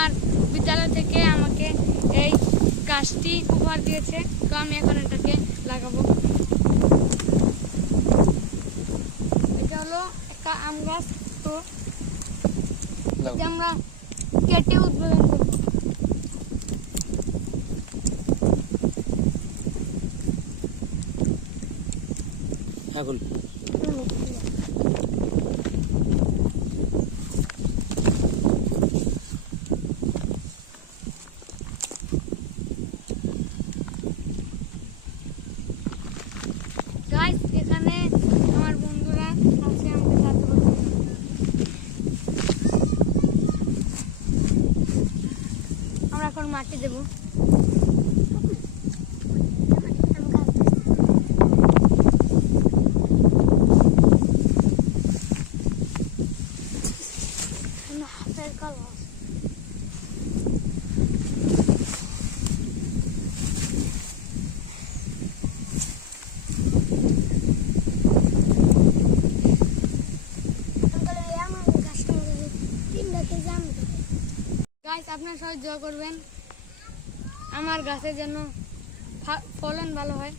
আমার বিদ্যালয় থেকে আমাকে এই গাছটি উপহার দিয়েছে, তো আমি এখন এটাকে লাগাবো। এটা হলো একটা আম গাছ, তো এটা আমরা কেটে উদ্বোধন করবো। এখন গাইস, এখানে আমার বন্ধুরা আছে আমাকে সাথে করতে। আমরা এখন মাটি দেব। গাইস, আপনারা সবাই দোয়া করবেন আমার গাছের জন্য ফলন ভালো হয়।